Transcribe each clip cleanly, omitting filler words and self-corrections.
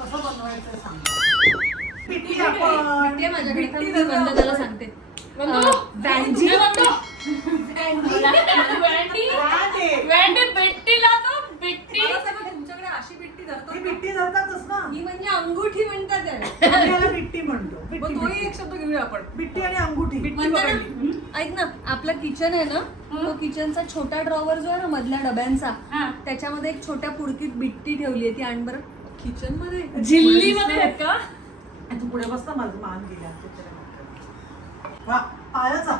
कसं बनवायचं सांग. पिठी माझ्याकडे वंदनाला सांगते. तुमच्याकडे अशी बिट्टी धरतात. बिट्टी धरतातच ना. ही म्हणजे अंगुठी म्हणतात त्याला बिट्टी म्हणतो. तोही एक शब्द घेऊया आपण. बिट्टी आणि अंगुठी. ऐक ना, आपलं किचन आहे ना, तो किचनचा छोटा ड्रॉवर जो आहे ना मधल्या डब्यांचा, त्याच्यामध्ये एक छोट्या पुडकीत बिट्टी ठेवली आहे. ती आण बरं. किचन मध्ये झिल्ली मध्ये का? तू पुढे बसता माझं मान गेल्या पायाचा.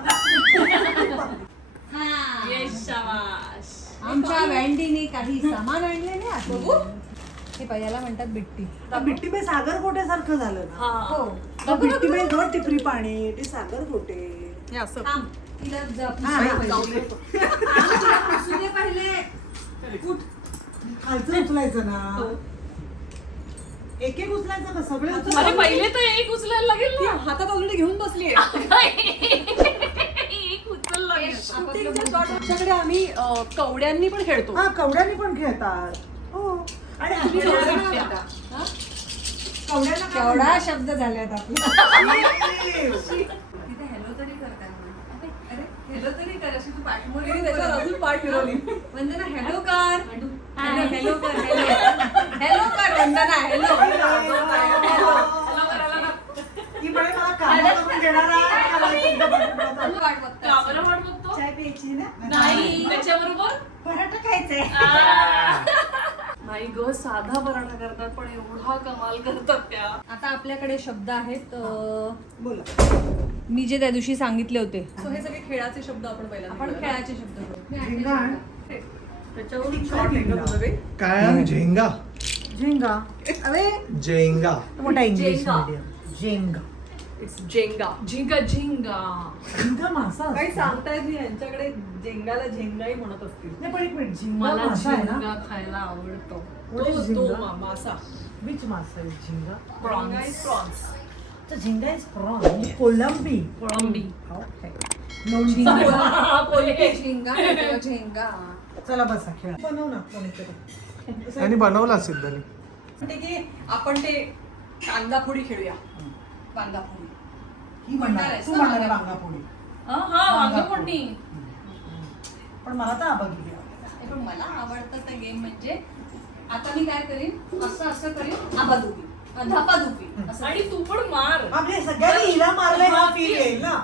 आमच्या वॅन्डीने काही सामान आणले नाही. हे पहिल्याला म्हणतात बिट्टी. बिट्टी बाई सागर गोटे सारखं झालं ना. हो, बिट्टी बाई घर टिपरी पाणी ते सागर गोटे. तिला पहिले खालचं उचलायचं ना. एक एक उचलायचं का सगळे अरे पहिले तर एक उचलायला लागेल ना. हातात ऑलरेडी घेऊन बसली. आमच्याकडे आम्ही कवड्यांनी पण खेळतो. हा कवड्यांनी पण खेळतात. हो आणि केवढा शब्द झाल्यात आपले. तिथे हॅलो तरी करताय. अरे हॅलो तरी कर अशी तू पाठमोरी त्याच्यावर अजून पाठ फिरवली. वंदना हॅलो कर. हॅलो कर. हॅलो कर वंदना. हॅलो. चाय प्यायची ना. नाही त्याच्याबरोबर पराठा खायचंय. नाही ग, साधा पराठा करतात पण एवढा कमाल करतात त्या. आता आपल्याकडे शब्द आहेत. बोला. मी जे त्या दिवशी सांगितले होते. सो हे सगळे खेळाचे शब्द आपण पहिल्यांदा आपण खेळाचे शब्द करू. झिंगाण. त्याच्यावरून शॉर्ट आहे का तुझं काही? काय झेंगा झिंगा. अरे जेंगा मोठा इंग्लिश झेंगा. मीडियम. झेंगा. It's Jenga. झिंगा झिंगा. झिंगा मासा काही असतो. सांगतायत मी यांच्याकडे झेंगाला झेंगाही म्हणत असतील. नाही पण एक मिनिट झिंगा मला मासा आहे ना. झिंगा खायला आवडतो. What is तो झिंगा? मासा. विच मासा आहे झिंगा? प्रॉन्स. तर झिंगा इज प्रॉन म्हणजे कोलंबी. कोळंबी. झेंगा. चला बसा खेळा. बनव ना कोणीतरी. आणि बनवला असेल त्यांनी. म्हणते की आपण ते कांदा फोडी खेळूया. कांदा फोडी. ही म्हणणार तू म्हणणार आहे वांगापोळी. हा वांगा फोडणी. पण मला तर आबगी पण मला आवडतं ते गेम. म्हणजे आता मी काय करीन, असं करीन, आबाधुपी, धपाधुपी असं. आणि तू पण मार. म्हणजे सगळ्यांनी हिला मारलंय हा फील येईल ना.